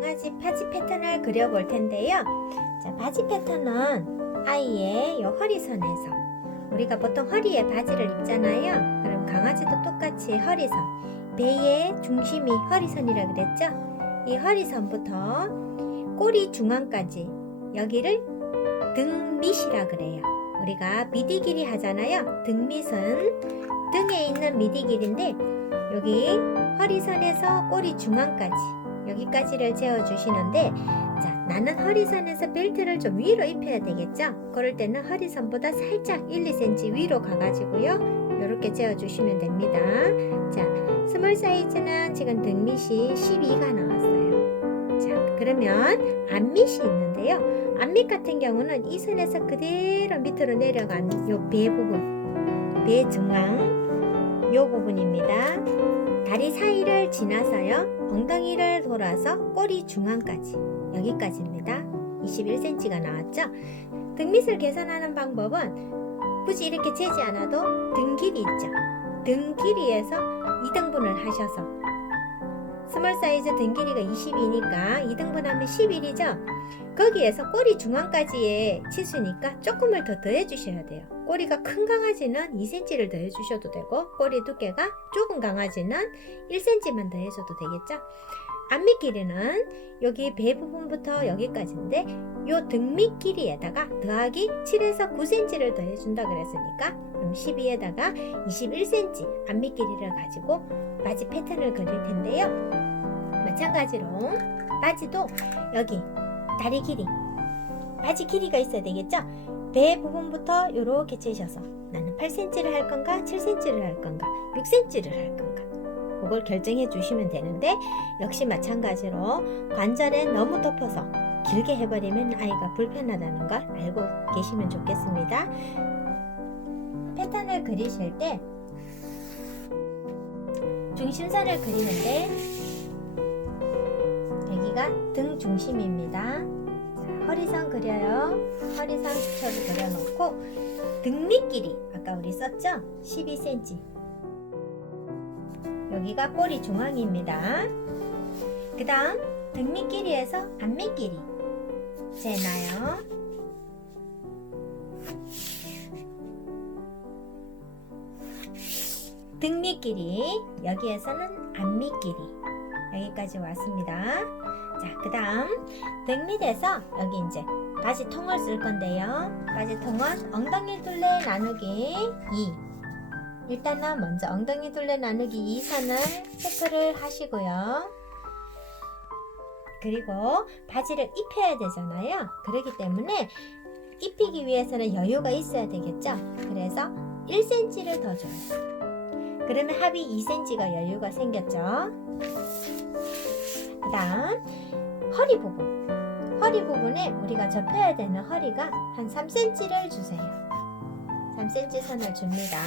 강아지 바지 패턴을 그려볼 텐데요. 자, 바지 패턴은 아이의 요 허리선에서 우리가 보통 허리에 바지를 입잖아요. 그럼 강아지도 똑같이 허리선, 배의 중심이 허리선이라 그랬죠? 이 허리선부터 꼬리 중앙까지 여기를 등밑이라 그래요. 우리가 미디 길이 하잖아요. 등밑은 등에 있는 미디 길인데 여기 허리선에서 꼬리 중앙까지 여기까지를 재어 주시는데 자 나는 허리선에서 벨트를 좀 위로 입혀야 되겠죠? 그럴 때는 허리선보다 살짝 1, 2cm 위로 가가지고요. 이렇게 재어 주시면 됩니다. 자 스몰 사이즈는 지금 등밑이 12가 나왔어요. 자 그러면 앞밑이 있는데요. 앞밑 같은 경우는 이 선에서 그대로 밑으로 내려간 요배 부분 배 중앙 요 부분입니다. 다리 사이를 지나서요. 엉덩이를 돌아서 꼬리 중앙까지 여기까지입니다. 21cm가 나왔죠? 등밑을 계산하는 방법은 굳이 이렇게 재지 않아도 등 길이 있죠. 등 길이에서 2등분을 하셔서 스몰 사이즈 등 길이가 22니까 2등분하면 11이죠. 거기에서 꼬리 중앙까지의 치수니까 조금을 더 더해 주셔야 돼요. 꼬리가 큰 강아지는 2cm를 더해 주셔도 되고 꼬리 두께가 좁은 강아지는 1cm만 더해 줘도 되겠죠. 앞밑 길이는 여기 배 부분부터 여기까지인데 요 등밑 길이에다가 더하기 7에서 9cm를 더해 준다 그랬으니까 그럼 12에다가 21cm 앞밑 길이를 가지고 바지 패턴을 그릴 텐데요. 마찬가지로 바지도 여기 다리 길이 바지 길이가 있어야 되겠죠? 배 부분부터 이렇게 재셔서 나는 8cm를 할 건가 7cm를 할 건가 6cm를 할 건가 그걸 결정해 주시면 되는데 역시 마찬가지로 관절에 너무 덮어서 길게 해버리면 아이가 불편하다는 걸 알고 계시면 좋겠습니다. 패턴을 그리실 때 중심선을 그리는데 여기가 등 중심입니다. 자, 허리선 그려요. 허리선 수첩을 그려놓고 등밑 길이 아까 우리 썼죠? 12cm. 여기가 꼬리 중앙입니다. 그 다음 등밑 길이에서 앞밑 길이 재나요. 등밑 길이 여기에서는 앞밑 길이 여기까지 왔습니다. 자, 그 다음 등밑에서 여기 이제 바지 통을 쓸 건데요. 바지 통은 엉덩이 둘레 나누기 2. 일단은 먼저 엉덩이 둘레 나누기 2선을 체크를 하시고요. 그리고 바지를 입혀야 되잖아요. 그렇기 때문에 입히기 위해서는 여유가 있어야 되겠죠. 그래서 1cm를 더 줘요. 그러면 합이 2cm가 여유가 생겼죠. 그 다음 허리 부분. 허리 부분에 우리가 접혀야 되는 허리가 한 3cm를 주세요. 3cm 선을 줍니다.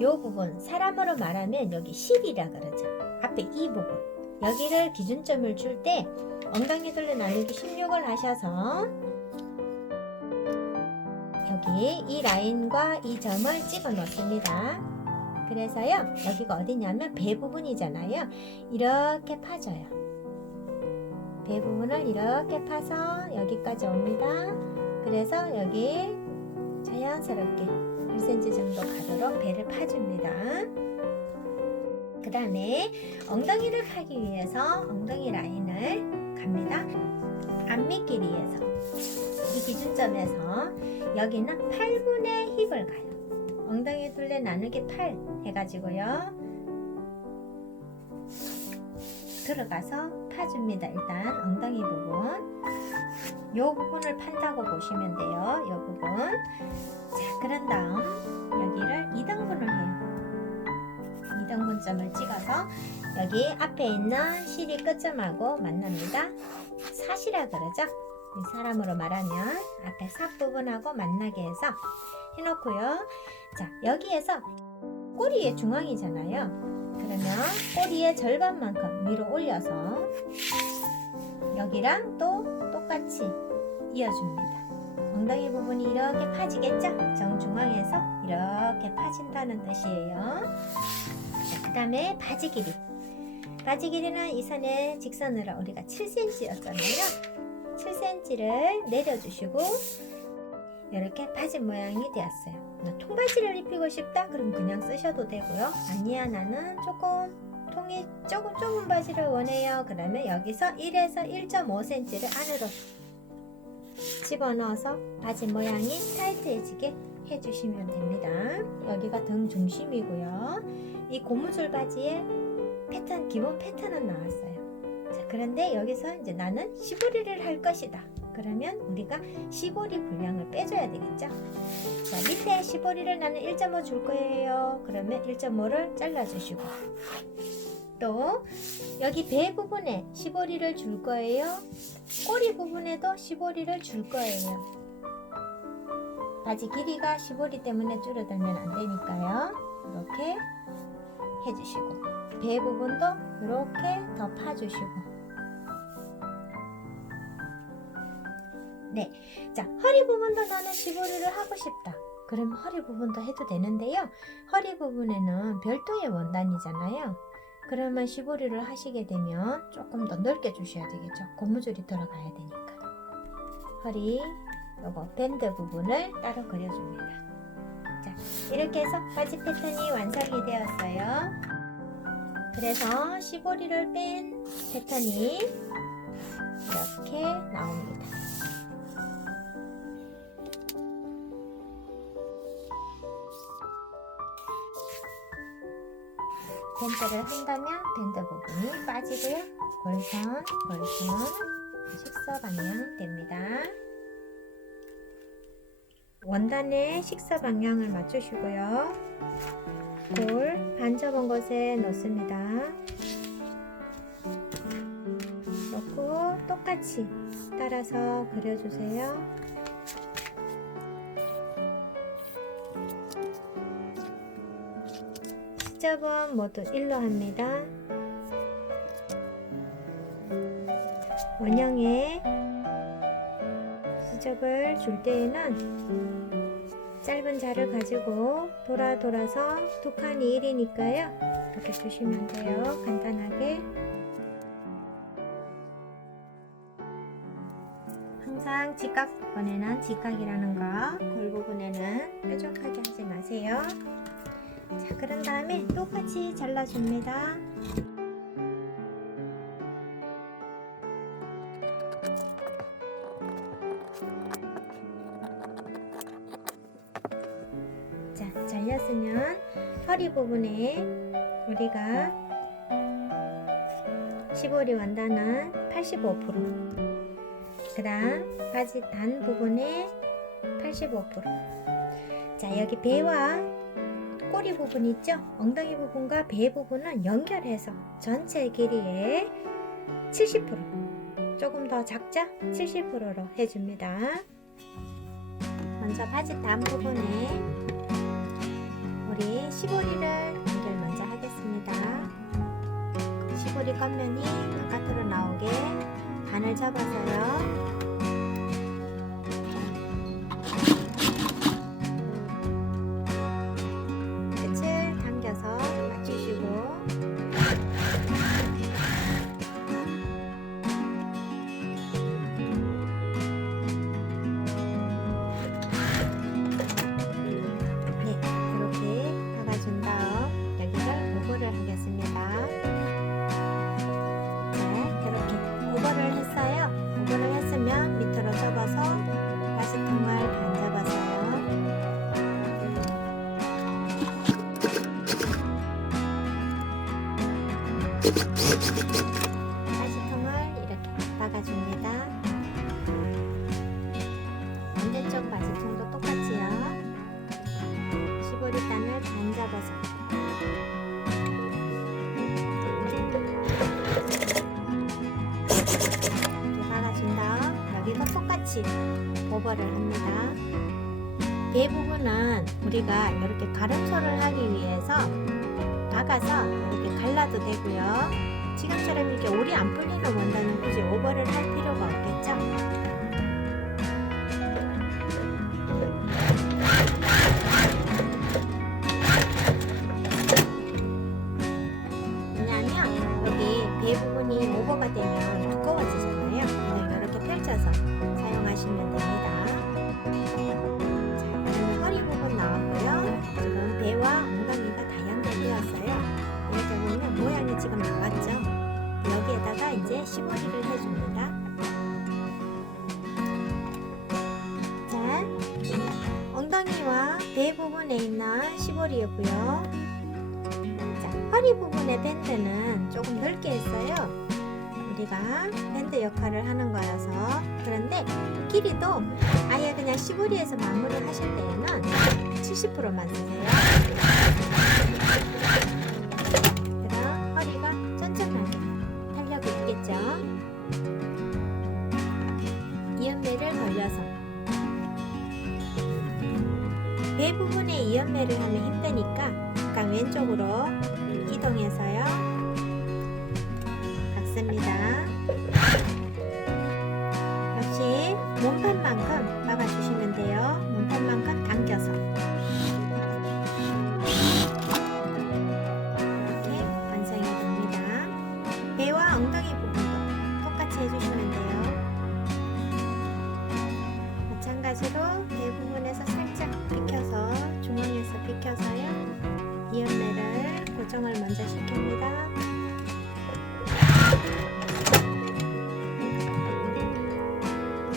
요 부분 사람으로 말하면 여기 실이라 그러죠. 앞에 이 부분. 여기를 기준점을 줄 때 엉덩이 둘레 나누기 16을 하셔서 여기 이 라인과 이 점을 찍어 놓습니다 그래서요 여기가 어디냐면 배 부분이잖아요 이렇게 파줘요 배 부분을 이렇게 파서 여기까지 옵니다. 그래서 여기 자연스럽게 1cm 정도 가도록 배를 파줍니다. 그 다음에 엉덩이를 파기 위해서 엉덩이 라인을 갑니다. 앞밑 길이에서 이 기준점에서 여기는 8분의 힙을 가요. 엉덩이 둘레 나누기 8 해가지고요. 들어가서 파줍니다. 일단 엉덩이 부분. 요 부분을 판다고 보시면 돼요. 요 부분. 자, 그런 다음 여기를 2등분을 해요. 2등분점을 찍어서 여기 앞에 있는 실이 끝점하고 만납니다. 사시라 그러죠? 이 사람으로 말하면 앞에 삽 부분하고 만나게 해서 해놓고요. 자, 여기에서 꼬리의 중앙이잖아요. 그러면 꼬리의 절반만큼 위로 올려서 여기랑 또 똑같이 이어줍니다. 엉덩이 부분이 이렇게 파지겠죠? 정중앙에서 이렇게 파진다는 뜻이에요. 자, 그 다음에 바지 길이. 바지 길이는 이 선의 직선으로 우리가 7cm였잖아요. 7cm를 내려주시고 이렇게 바지 모양이 되었어요. 나 통바지를 입히고 싶다? 그럼 그냥 쓰셔도 되고요. 아니야 나는 조금 통이 조금 좁은 바지를 원해요. 그러면 여기서 1에서 1.5cm를 안으로 집어넣어서 바지 모양이 타이트해지게 해주시면 됩니다. 여기가 등 중심이고요. 이 고무줄 바지에 패턴 기본 패턴은 나왔어요. 자 그런데 여기서 이제 나는 시보리를 할 것이다. 그러면 우리가 시보리 분량을 빼줘야 되겠죠. 자 밑에 시보리를 나는 1.5 줄 거예요. 그러면 1.5를 잘라주시고 또 여기 배 부분에 시보리를 줄 거예요. 꼬리 부분에도 시보리를 줄 거예요. 바지 길이가 시보리 때문에 줄어들면 안 되니까요. 이렇게 해주시고 배 부분도 이렇게 더 파주시고 네, 자 허리 부분도 나는 시보리를 하고 싶다. 그럼 허리 부분도 해도 되는데요. 허리 부분에는 별도의 원단이잖아요. 그러면 시보리를 하시게 되면 조금 더 넓게 주셔야 되겠죠. 고무줄이 들어가야 되니까. 허리 요거 밴드 부분을 따로 그려줍니다. 자, 이렇게 해서 바지 패턴이 완성이 되었어요. 그래서 시보리를 뺀 패턴이 이렇게 나옵니다. 밴드를 한다면 밴드 부분이 빠지고요. 골선, 골선, 식사 방향 됩니다. 원단의 식사 방향을 맞추시고요. 골 반 접은 곳에 넣습니다. 넣고 똑같이 따라서 그려주세요. 시접은 모두 1로 합니다. 원형에 시접을 줄 때에는 짧은 자를 가지고 돌아 돌아서 두 칸이 1이니까요. 이렇게 주시면 돼요. 간단하게. 항상 직각 부분에는 직각이라는 거, 골 부분에는 뾰족하게 하지 마세요. 자, 그런 다음에 똑같이 잘라줍니다. 자, 잘렸으면 허리 부분에 우리가 시보리 원단은 85%. 그 다음 바지 단 부분에 85%. 자, 여기 배와 꼬리 부분 있죠? 엉덩이 부분과 배 부분은 연결해서 전체 길이의 70% 조금 더 작자 70%로 해줍니다. 먼저 바지 단 부분에 우리 시보리를 연결 먼저 하겠습니다. 시보리 겉면이 바깥으로 나오게 반을 접어서요. 똑같이 오버를 합니다. 배 부분은 우리가 이렇게 가름소를 하기 위해서 박아서 이렇게 갈라도 되고요. 지금처럼 이렇게 올이 안 풀리는 원단은 굳이 오버를 할 필요가 없겠죠. 부분에 있는 시보리이고요. 자, 허리 부분의 밴드는 조금 넓게 했어요. 우리가 밴드 역할을 하는 거여서 그런데 길이도 아예 그냥 시보리에서 마무리 하실 때에는 70%만 쓰세요. 약간 왼쪽으로 이동해서요. 박습니다. 먼저 시킵니다.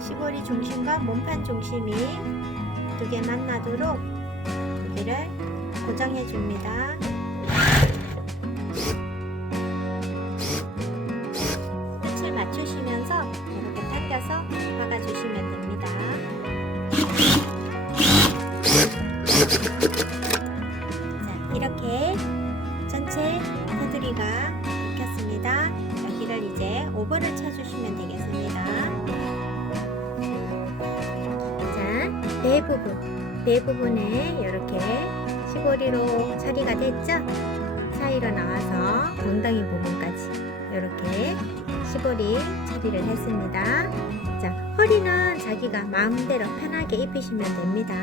시보리 중심과 몸판 중심이 두 개 만나도록 여기를 고정해 줍니다. 자, 배 부분, 배 부분에 이렇게 시보리로 처리가 됐죠? 사이로 나와서 엉덩이 부분까지 이렇게 시보리 처리를 했습니다. 자, 허리는 자기가 마음대로 편하게 입히시면 됩니다.